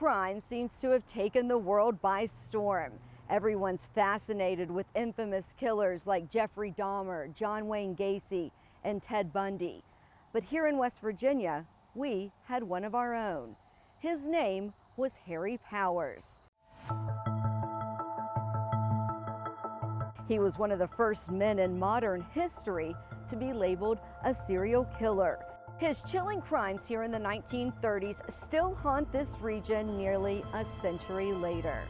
crime seems to have taken the world by storm. Everyone's fascinated with infamous killers like Jeffrey Dahmer, John Wayne Gacy, and Ted Bundy. But here in West Virginia, we had one of our own. His name was Harry Powers. He was one of the first men in modern history to be labeled a serial killer. His chilling crimes here in the 1930s still haunt this region nearly a century later.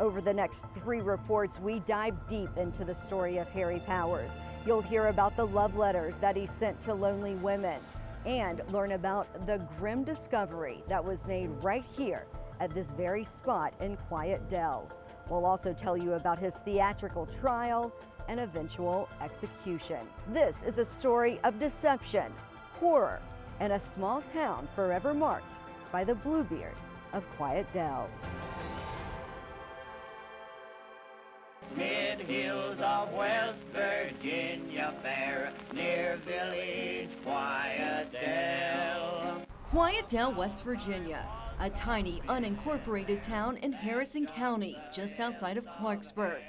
Over the next 3 reports, we dive deep into the story of Harry Powers. You'll hear about the love letters that he sent to lonely women and learn about the grim discovery that was made right here at this very spot in Quiet Dell. We'll also tell you about his theatrical trial and eventual execution. This is a story of deception, horror, and a small town forever marked by the Bluebeard of Quiet Dell. Mid-hills of West Virginia fair, near village Quiet Dell. Quiet Dell, West Virginia, a tiny unincorporated town in Harrison County, just outside of Clarksburg.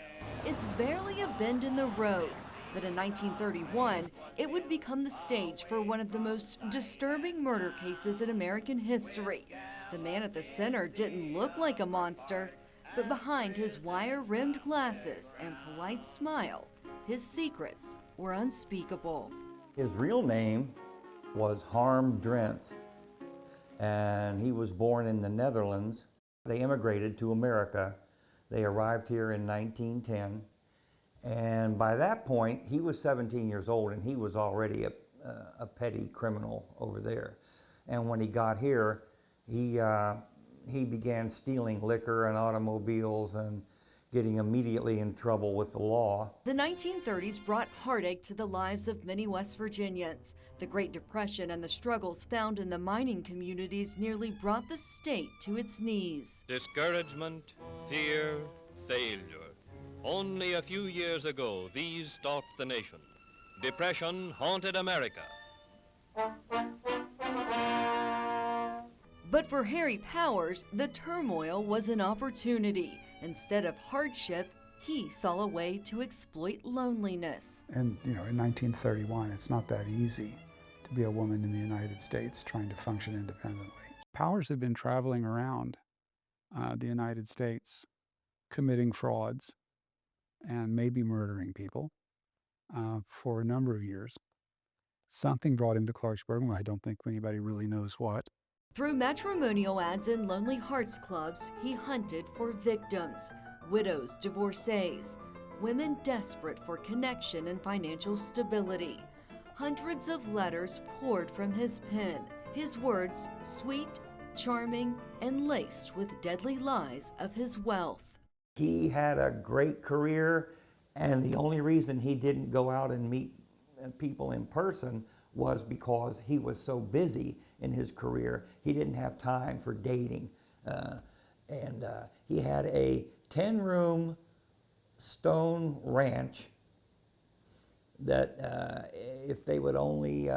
It's barely a bend in the road, but in 1931, it would become the stage for one of the most disturbing murder cases in American history. The man at the center didn't look like a monster, but behind his wire-rimmed glasses and polite smile, his secrets were unspeakable. His real name was Harm Drenthe, and he was born in the Netherlands. They immigrated to America. They arrived here in 1910, and by that point, he was 17 years old, and he was already a petty criminal over there. And when he got here, he began stealing liquor and automobiles and getting immediately in trouble with the law. The 1930s brought heartache to the lives of many West Virginians. The Great Depression and the struggles found in the mining communities nearly brought the state to its knees. Discouragement, fear, failure. Only a few years ago, these stalked the nation. Depression haunted America. But for Harry Powers, the turmoil was an opportunity. Instead of hardship, he saw a way to exploit loneliness. And in 1931, it's not that easy to be a woman in the United States trying to function independently. Powers had been traveling around the United States, committing frauds and maybe murdering people for a number of years. Something brought him to Clarksburg. I don't think anybody really knows what. Through matrimonial ads and Lonely Hearts Clubs, he hunted for victims, widows, divorcees, women desperate for connection and financial stability. Hundreds of letters poured from his pen, his words sweet, charming, and laced with deadly lies of his wealth. He had a great career, and the only reason he didn't go out and meet people in person was because he was so busy in his career. He didn't have time for dating. He had a 10-room stone ranch that if they would only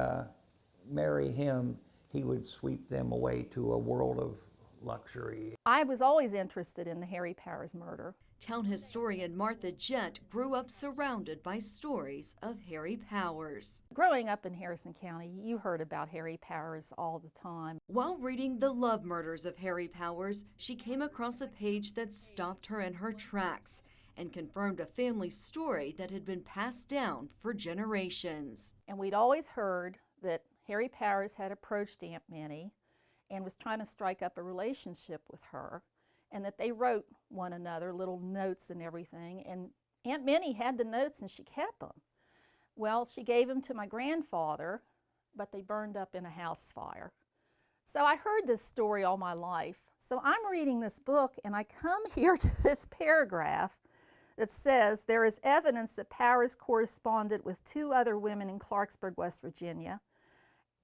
marry him, he would sweep them away to a world of luxury. I was always interested in the Harry Powers murder. Town historian Martha Jett grew up surrounded by stories of Harry Powers. Growing up in Harrison County, you heard about Harry Powers all the time. While reading The Love Murders of Harry Powers, she came across a page that stopped her in her tracks and confirmed a family story that had been passed down for generations. And we'd always heard that Harry Powers had approached Aunt Minnie and was trying to strike up a relationship with her, and that they wrote one another little notes and everything, and Aunt Minnie had the notes and she kept them. Well, she gave them to my grandfather, but they burned up in a house fire. So I heard this story all my life. So I'm reading this book and I come here to this paragraph that says, there is evidence that Powers corresponded with 2 other women in Clarksburg, West Virginia.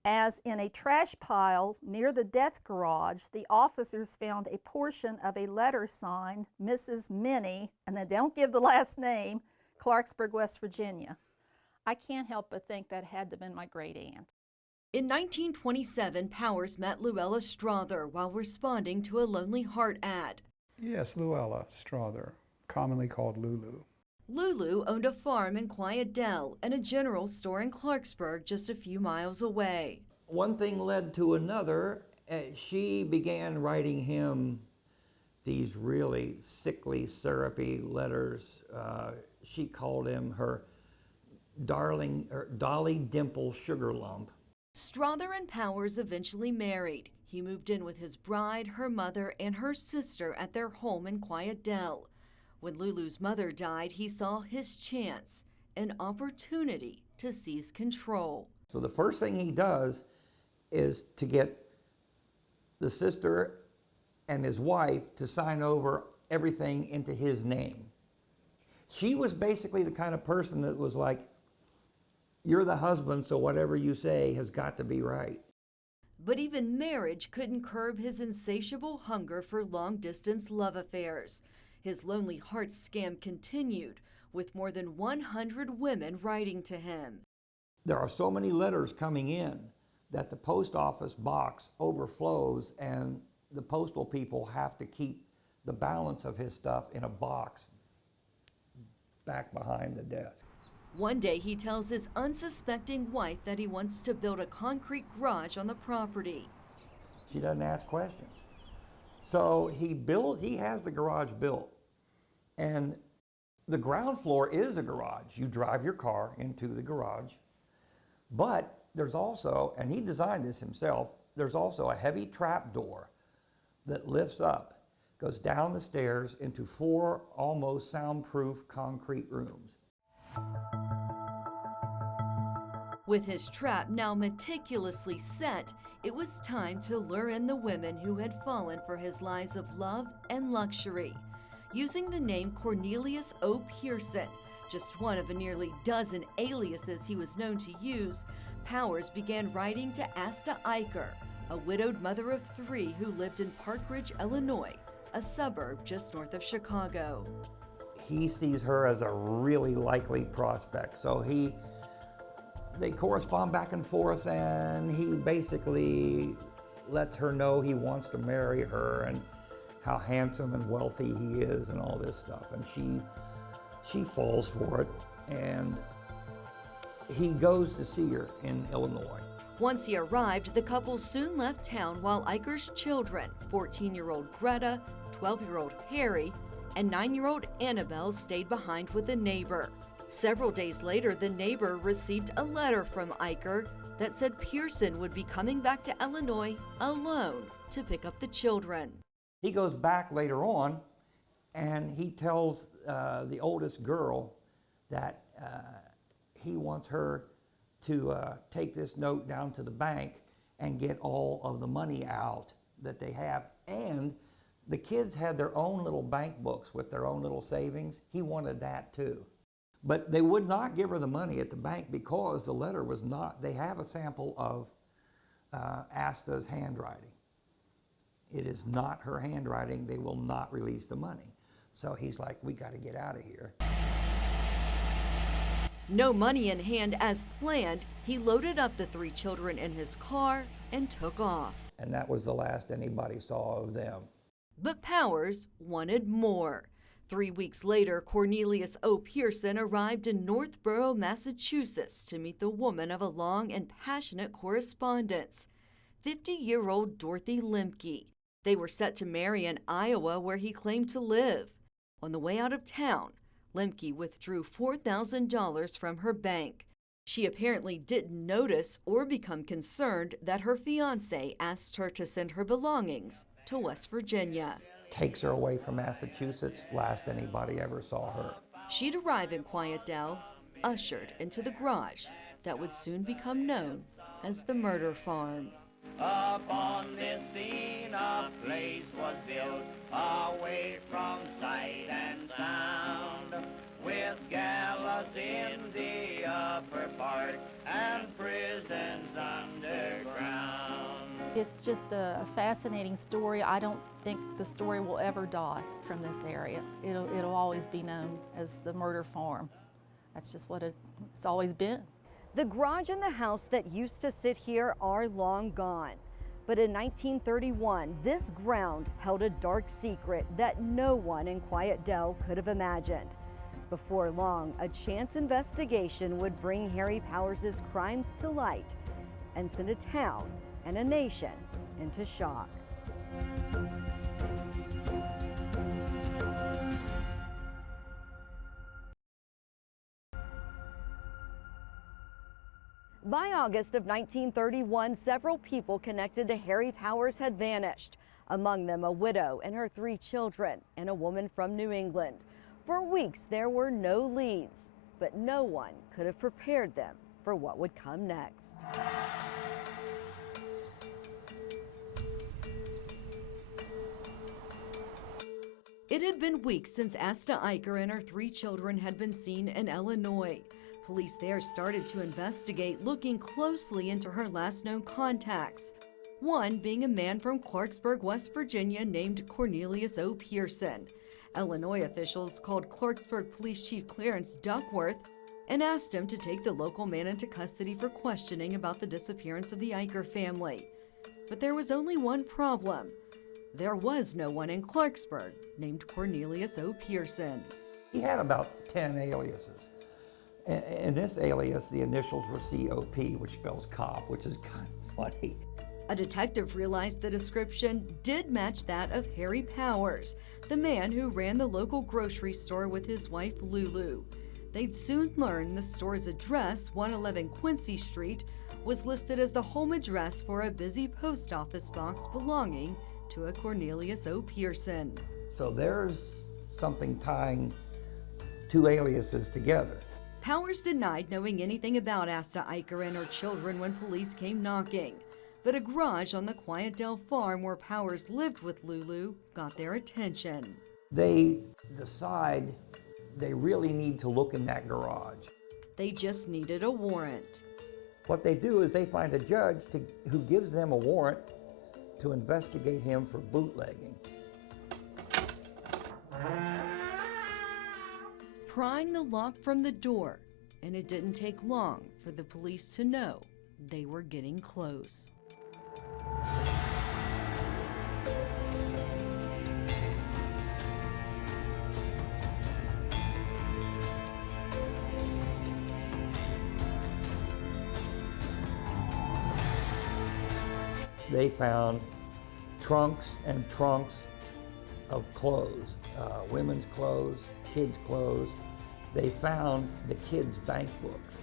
As in a trash pile near the death garage, the officers found a portion of a letter signed Mrs. Minnie, and they don't give the last name, Clarksburg, West Virginia. I can't help but think that had to have been my great aunt. In 1927, Powers met Luella Strother while responding to a Lonely Heart ad. Yes, Luella Strother, commonly called Lulu. Lulu owned a farm in Quiet Dell and a general store in Clarksburg just a few miles away. One thing led to another. She began writing him these really sickly, syrupy letters. She called him her darling, or Dolly Dimple Sugar Lump. Strother and Powers eventually married. He moved in with his bride, her mother, and her sister at their home in Quiet Dell. When Lulu's mother died, he saw his chance, an opportunity to seize control. So the first thing he does is to get the sister and his wife to sign over everything into his name. She was basically the kind of person that was like, you're the husband, so whatever you say has got to be right. But even marriage couldn't curb his insatiable hunger for long-distance love affairs. His Lonely Heart scam continued, with more than 100 women writing to him. There are so many letters coming in that the post office box overflows, and the postal people have to keep the balance of his stuff in a box back behind the desk. One day he tells his unsuspecting wife that he wants to build a concrete garage on the property. She doesn't ask questions. So he has the garage built, and the ground floor is a garage. You drive your car into the garage, but there's also, and he designed this himself, there's also a heavy trap door that lifts up, goes down the stairs into 4 almost soundproof concrete rooms. With his trap now meticulously set, it was time to lure in the women who had fallen for his lies of love and luxury. Using the name Cornelius O. Pearson, just one of a nearly dozen aliases he was known to use, Powers began writing to Asta Eicher, a widowed mother of 3 who lived in Park Ridge, Illinois, a suburb just north of Chicago. He sees her as a really likely prospect, so they correspond back and forth, and he basically lets her know he wants to marry her and how handsome and wealthy he is and all this stuff. And she falls for it, and he goes to see her in Illinois. Once he arrived, the couple soon left town while Eicher's children, 14-year-old Greta, 12-year-old Harry, and 9-year-old Annabelle stayed behind with a neighbor. Several days later, the neighbor received a letter from Eicher that said Pearson would be coming back to Illinois alone to pick up the children. He goes back later on, and he tells the oldest girl that he wants her to take this note down to the bank and get all of the money out that they have. And the kids had their own little bank books with their own little savings. He wanted that too. But they would not give her the money at the bank because the letter was not, they have a sample of Asta's handwriting. It is not her handwriting. They will not release the money. So he's like, we got to get out of here. No money in hand as planned, he loaded up the 3 children in his car and took off. And that was the last anybody saw of them. But Powers wanted more. 3 weeks later, Cornelius O. Pearson arrived in Northborough, Massachusetts to meet the woman of a long and passionate correspondence, 50-year-old Dorothy Lemke. They were set to marry in Iowa, where he claimed to live. On the way out of town, Lemke withdrew $4,000 from her bank. She apparently didn't notice or become concerned that her fiancé asked her to send her belongings to West Virginia. Takes her away from Massachusetts, last anybody ever saw her. She'd arrive in Quiet Dell, ushered into the garage that would soon become known as the murder farm. Upon this scene a place was built, away from sight and sound, with gallows in the upper part and prisons underground. It's just a fascinating story. I don't think the story will ever die from this area. It'll always be known as the murder farm. That's just what it's always been. The garage and the house that used to sit here are long gone. But in 1931, this ground held a dark secret that no one in Quiet Dell could have imagined. Before long, a chance investigation would bring Harry Powers' crimes to light and send a town and a nation into shock. By August of 1931, several people connected to Harry Powers had vanished, among them a widow and her 3 children and a woman from New England. For weeks, there were no leads, but no one could have prepared them for what would come next. It had been weeks since Asta Eicher and her 3 children had been seen in Illinois. Police there started to investigate, looking closely into her last known contacts. One being a man from Clarksburg, West Virginia named Cornelius O. Pearson. Illinois officials called Clarksburg Police Chief Clarence Duckworth and asked him to take the local man into custody for questioning about the disappearance of the Eicher family. But there was only one problem. There was no one in Clarksburg named Cornelius O. Pearson. He had about 10 aliases. In this alias, the initials were COP, which spells cop, which is kind of funny. A detective realized the description did match that of Harry Powers, the man who ran the local grocery store with his wife Lulu. They'd soon learn the store's address, 111 Quincy Street, was listed as the home address for a busy post office box belonging to a Cornelius O. Pearson. So there's something tying 2 aliases together. Powers denied knowing anything about Asta Eicher and her children when police came knocking. But a garage on the Quiet Dell farm where Powers lived with Lulu got their attention. They decide they really need to look in that garage. They just needed a warrant. What they do is they find a judge who gives them a warrant to investigate him for bootlegging. Prying the lock from the door, and it didn't take long for the police to know they were getting close. They found trunks and trunks of clothes, women's clothes, kids' clothes. They found the kids' bank books.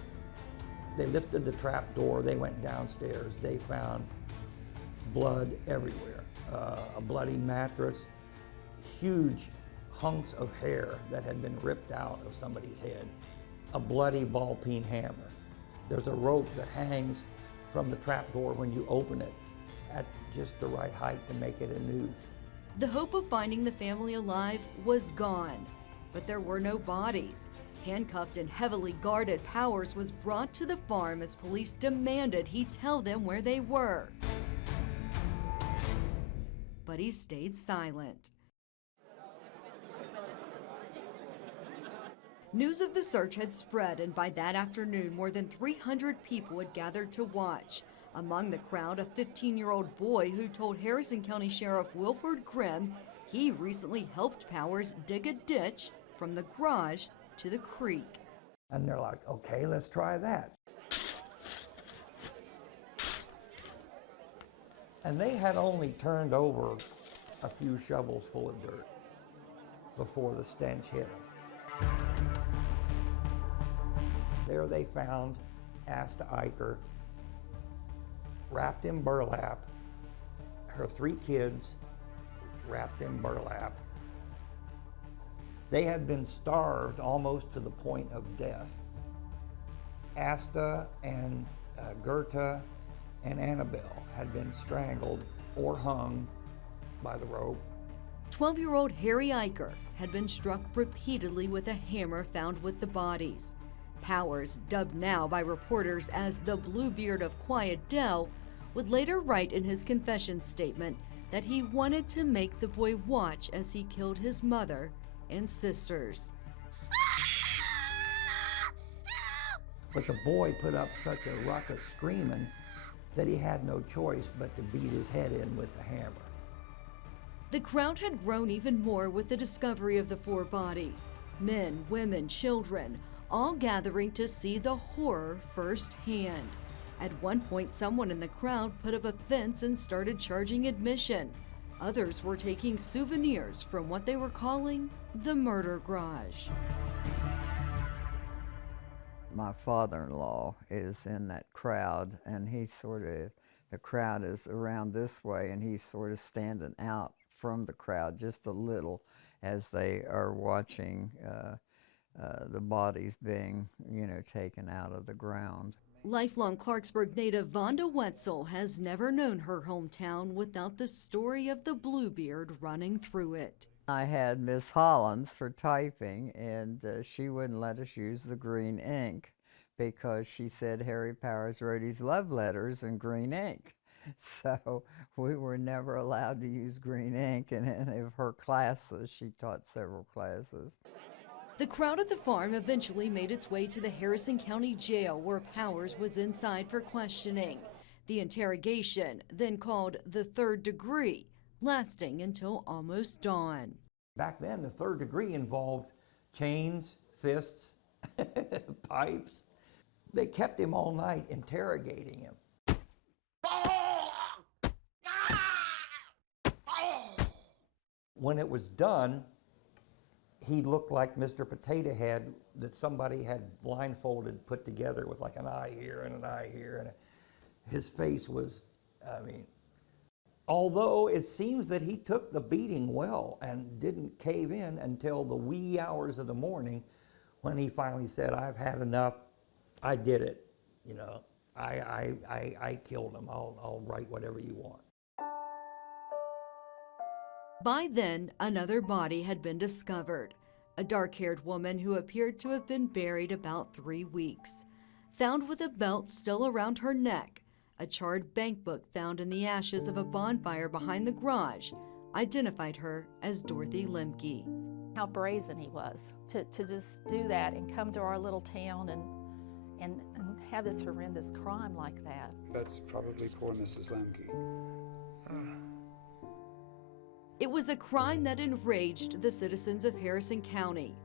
They lifted the trap door, they went downstairs. They found blood everywhere, a bloody mattress, huge hunks of hair that had been ripped out of somebody's head, a bloody ball-peen hammer. There's a rope that hangs from the trap door when you open it at just the right height to make it a noose. The hope of finding the family alive was gone, but there were no bodies. Handcuffed and heavily guarded, Powers was brought to the farm as police demanded he tell them where they were. But he stayed silent. News of the search had spread, and by that afternoon, more than 300 people had gathered to watch. Among the crowd, a 15-year-old boy who told Harrison County Sheriff Wilford Grimm he recently helped Powers dig a ditch from the garage to the creek. And they're like, okay, let's try that. And they had only turned over a few shovels full of dirt before the stench hit them. There they found Asta Eicher wrapped in burlap, her 3 kids wrapped in burlap. They had been starved almost to the point of death. Asta and Gerta and Annabelle had been strangled or hung by the rope. 12-year-old Harry Eicher had been struck repeatedly with a hammer found with the bodies. Powers, dubbed now by reporters as the Bluebeard of Quiet Dell, would later write in his confession statement that he wanted to make the boy watch as he killed his mother and sisters. But the boy put up such a ruckus screaming that he had no choice but to beat his head in with the hammer. The crowd had grown even more with the discovery of the 4 bodies. Men, women, children, all gathering to see the horror firsthand. At one point, someone in the crowd put up a fence and started charging admission. Others were taking souvenirs from what they were calling the murder garage. My father-in-law is in that crowd, and the crowd is around this way, and he's sort of standing out from the crowd just a little as they are watching the bodies being, taken out of the ground. Lifelong Clarksburg native Vonda Wetzel has never known her hometown without the story of the Bluebeard running through it. I had Miss Hollins for typing, and she wouldn't let us use the green ink because she said Harry Powers wrote his love letters in green ink. So we were never allowed to use green ink in any of her classes. She taught several classes. The crowd at the farm eventually made its way to the Harrison County Jail, where Powers was inside for questioning. The interrogation, then called the 3rd degree, lasting until almost dawn. Back then, the 3rd degree involved chains, fists, pipes. They kept him all night interrogating him. When it was done, he looked like Mr. Potato Head that somebody had blindfolded, put together with like an eye here and an eye here. And his face was, although it seems that he took the beating well and didn't cave in until the wee hours of the morning when he finally said, "I've had enough, I did it, I killed him, I'll write whatever you want." By then, another body had been discovered, a dark-haired woman who appeared to have been buried about 3 weeks. Found with a belt still around her neck, a charred bank book found in the ashes of a bonfire behind the garage identified her as Dorothy Lemke. How brazen he was to just do that and come to our little town and have this horrendous crime like that. That's probably poor Mrs. Lemke. It was a crime that enraged the citizens of Harrison County.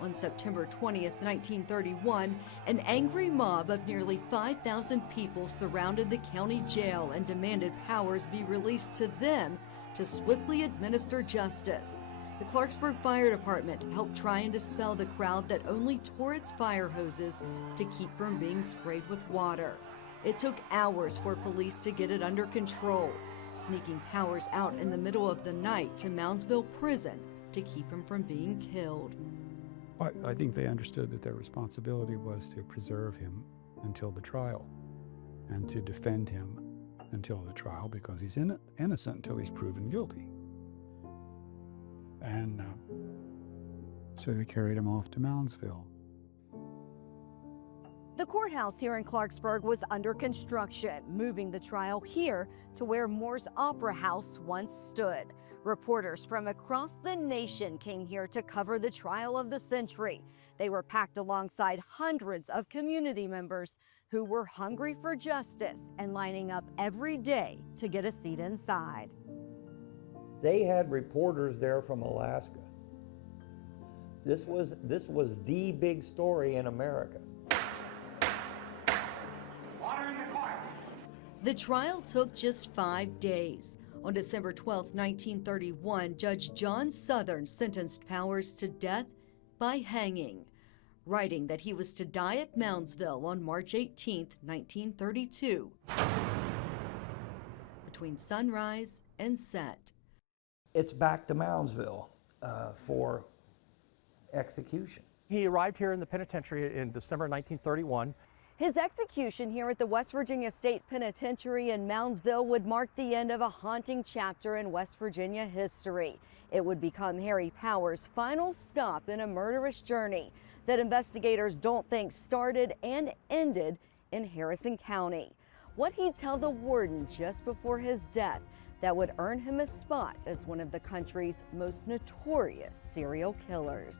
On September 20th, 1931, an angry mob of nearly 5,000 people surrounded the county jail and demanded Powers be released to them to swiftly administer justice. The Clarksburg Fire Department helped try and dispel the crowd that only tore its fire hoses to keep from being sprayed with water. It took hours for police to get it under control, sneaking Powers out in the middle of the night to Moundsville Prison to keep him from being killed. I think they understood that their responsibility was to preserve him until the trial and to defend him until the trial, because he's innocent until he's proven guilty. And so they carried him off to Moundsville. The courthouse here in Clarksburg was under construction, moving the trial here to where Moore's Opera House once stood. Reporters from across the nation came here to cover the trial of the century. They were packed alongside hundreds of community members who were hungry for justice and lining up every day to get a seat inside. They had reporters there from Alaska. This was the big story in America. The trial took just 5 days. On December 12, 1931, Judge John Southern sentenced Powers to death by hanging, writing that he was to die at Moundsville on March 18, 1932, between sunrise and set. It's back to Moundsville for execution. He arrived here in the penitentiary in December 1931. His execution here at the West Virginia State Penitentiary in Moundsville would mark the end of a haunting chapter in West Virginia history. It would become Harry Powers' final stop in a murderous journey that investigators don't think started and ended in Harrison County. What he'd tell the warden just before his death, that would earn him a spot as one of the country's most notorious serial killers.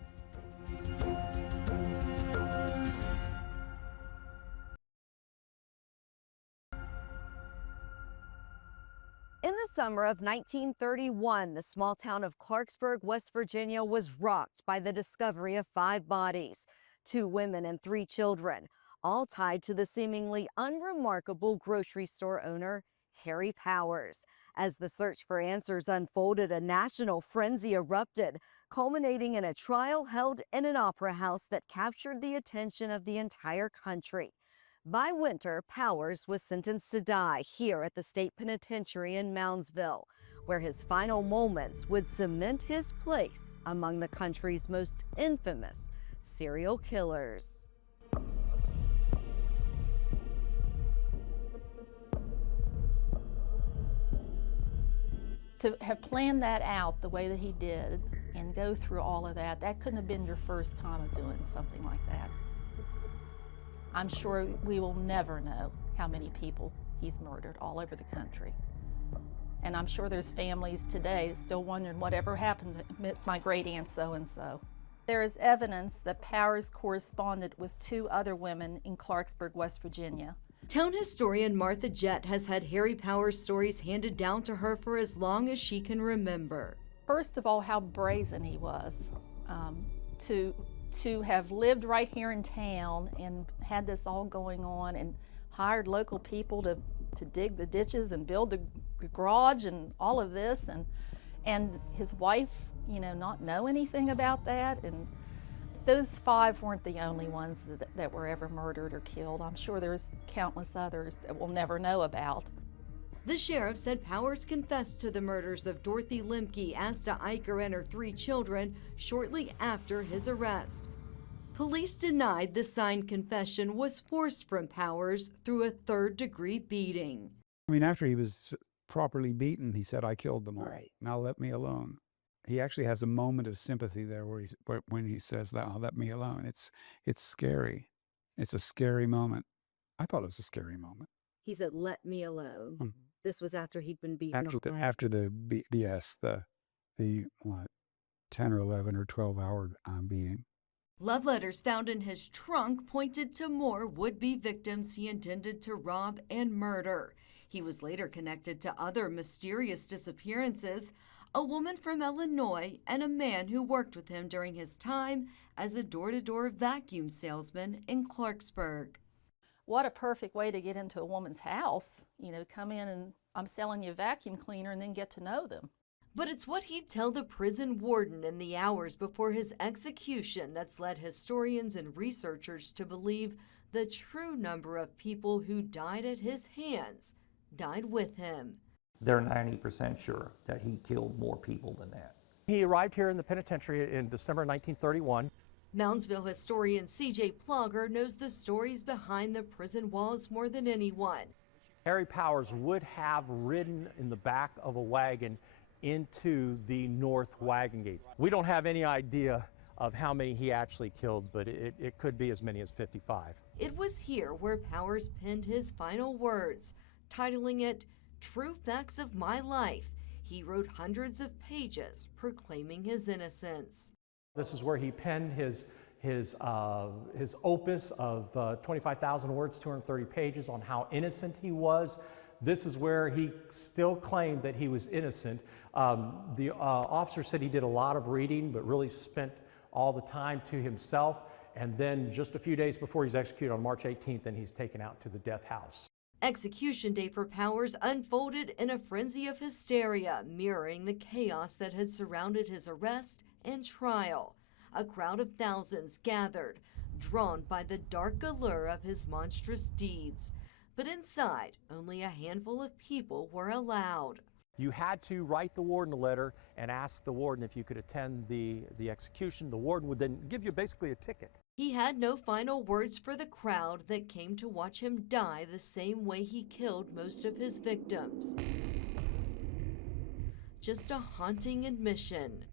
In the summer of 1931, the small town of Clarksburg, West Virginia was rocked by the discovery of 5 bodies, 2 women and 3 children, all tied to the seemingly unremarkable grocery store owner, Harry Powers. As the search for answers unfolded, a national frenzy erupted, culminating in a trial held in an opera house that captured the attention of the entire country. By winter, Powers was sentenced to die here at the state penitentiary in Moundsville, where his final moments would cement his place among the country's most infamous serial killers. To have planned that out the way that he did and go through all of that, that couldn't have been your first time of doing something like that. I'm sure we will never know how many people he's murdered all over the country. And I'm sure there's families today still wondering whatever happened to my great aunt so-and-so. There is evidence that Powers corresponded with 2 other women in Clarksburg, West Virginia. Town historian Martha Jett has had Harry Powers stories handed down to her for as long as she can remember. First of all, how brazen he was to have lived right here in town and had this all going on and hired local people to dig the ditches and build the garage and all of this, and his wife, you know, not know anything about that. And those 5 weren't the only ones that were ever murdered or killed. I'm sure there's countless others that we'll never know about. The sheriff said Powers confessed to the murders of Dorothy Lemke, Asta Eicher, and her 3 children shortly after his arrest. Police denied the signed confession was forced from Powers through a 3rd-degree beating. I mean, after he was properly beaten, he said, "I killed them all. Right. Now let me alone." He actually has a moment of sympathy there when he says that, "Oh, let me alone." It's scary. It's a scary moment. I thought it was a scary moment. He said, "Let me alone." This was after he'd been beaten. After the 10 or 11 or 12 hour beating. Love letters found in his trunk pointed to more would-be victims he intended to rob and murder. He was later connected to other mysterious disappearances, a woman from Illinois and a man who worked with him during his time as a door-to-door vacuum salesman in Clarksburg. What a perfect way to get into a woman's house, you know, come in and I'm selling you a vacuum cleaner and then get to know them. But it's what he'd tell the prison warden in the hours before his execution that's led historians and researchers to believe the true number of people who died at his hands died with him. They're 90% sure that he killed more people than that. He arrived here in the penitentiary in December 1931. Moundsville historian C.J. Plogger knows the stories behind the prison walls more than anyone. Harry Powers would have ridden in the back of a wagon into the north wagon gate. We don't have any idea of how many he actually killed, but it could be as many as 55. It was here where Powers penned his final words, titling it "True Facts of My Life." He wrote hundreds of pages proclaiming his innocence. This is where he penned his opus of 25,000 words, 230 pages on how innocent he was. This is where he still claimed that he was innocent. The officer said he did a lot of reading, but really spent all the time to himself. And then just a few days before he's executed on March 18th, then he's taken out to the death house. Execution day for Powers unfolded in a frenzy of hysteria, mirroring the chaos that had surrounded his arrest and trial. A crowd of thousands gathered, drawn by the dark allure of his monstrous deeds. But inside, only a handful of people were allowed. You had to write the warden a letter and ask the warden if you could attend the execution. The warden would then give you basically a ticket. He had no final words for the crowd that came to watch him die the same way he killed most of his victims. Just a haunting admission.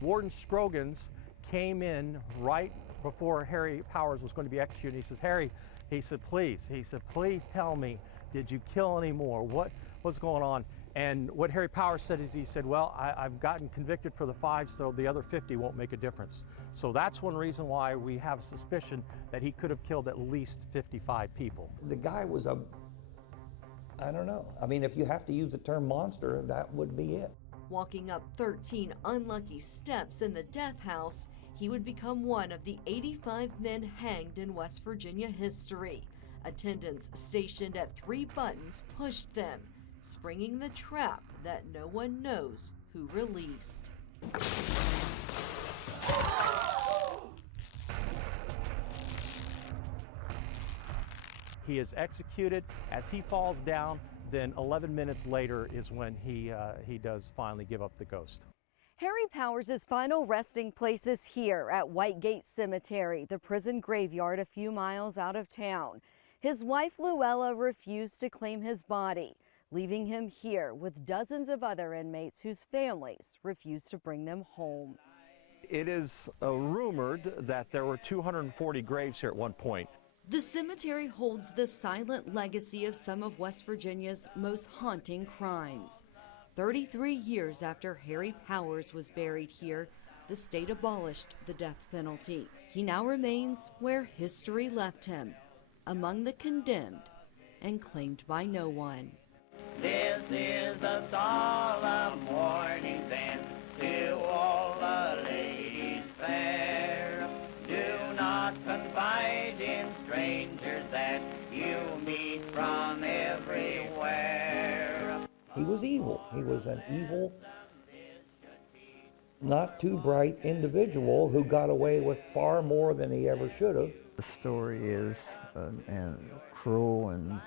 Warden Scroggins came in right before Harry Powers was going to be executed. He says, "Harry," he said, please tell me, Did you kill any more? What's going on? And what Harry Powers said is, he said, well, I've gotten convicted for the 5, so the other 50 won't make a difference. So that's one reason why we have suspicion that he could have killed at least 55 people. The guy was I don't know. I mean, if you have to use the term monster, that would be it. Walking up 13 unlucky steps in the death house, he would become one of the 85 men hanged in West Virginia history. Attendants stationed at 3 buttons pushed them, springing the trap that no one knows who released. He is executed. As he falls down, then 11 minutes later is when he does finally give up the ghost. Harry Powers' final resting place is here at White Gate Cemetery, the prison graveyard a few miles out of town. His wife Luella refused to claim his body, leaving him here with dozens of other inmates whose families refused to bring them home. It is rumored that there were 240 graves here at one point. The cemetery holds the silent legacy of some of West Virginia's most haunting crimes. 33 years after Harry Powers was buried here, the state abolished the death penalty. He now remains where history left him, among the condemned and claimed by no one. This is a solemn warning then to all the ladies fair. Do not confide in strangers that you meet from everywhere. He was evil. He was an evil, not too bright individual who got away with far more than he ever should have. The story is cruel and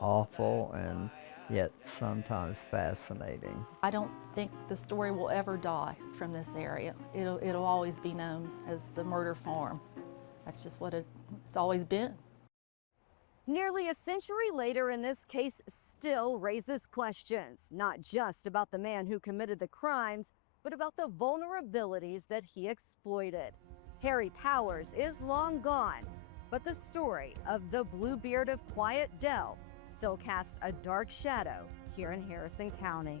awful, and yet sometimes fascinating. I don't think the story will ever die from this area. It'll always be known as the murder farm. That's just what it's always been. Nearly a century later, and this case still raises questions, not just about the man who committed the crimes, but about the vulnerabilities that he exploited. Harry Powers is long gone, but the story of the Bluebeard of Quiet Dell still casts a dark shadow here in Harrison County.